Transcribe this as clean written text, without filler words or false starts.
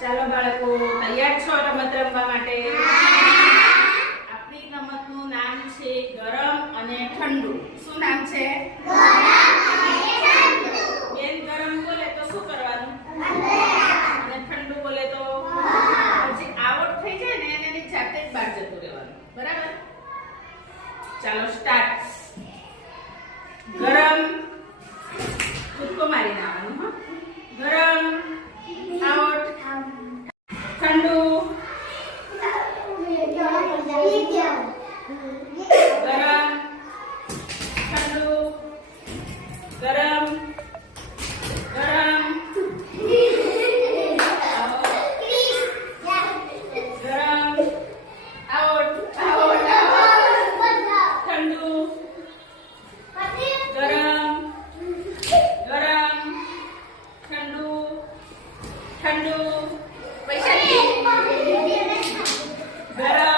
ચાલો બાળકો, તૈયાર છો રમત રમવા માટે? આપણી રમતનું નામ છે ગરમ અને ઠંડુ. શું નામ છે? બેન ગરમ બોલે તો શું કરવાનું? અને ઠંડુ બોલે તો પછી આવડ થઈ જાય ને એની જાતે જ બહાર જતું રહેવાનું. બરાબર? ચાલો સ્ટાર્ટ. ગરમ કૂદકો મારીને આવવાનું. હા, ગરમ આઉટ. ઠંડુ ગરમ ઠંડુ ગરમ ગરમ ગરમ આઉટ આઉટ ઠંડુ ગરમ ગરમ ઠંડુ ઠંડુ પૈસા ગરમ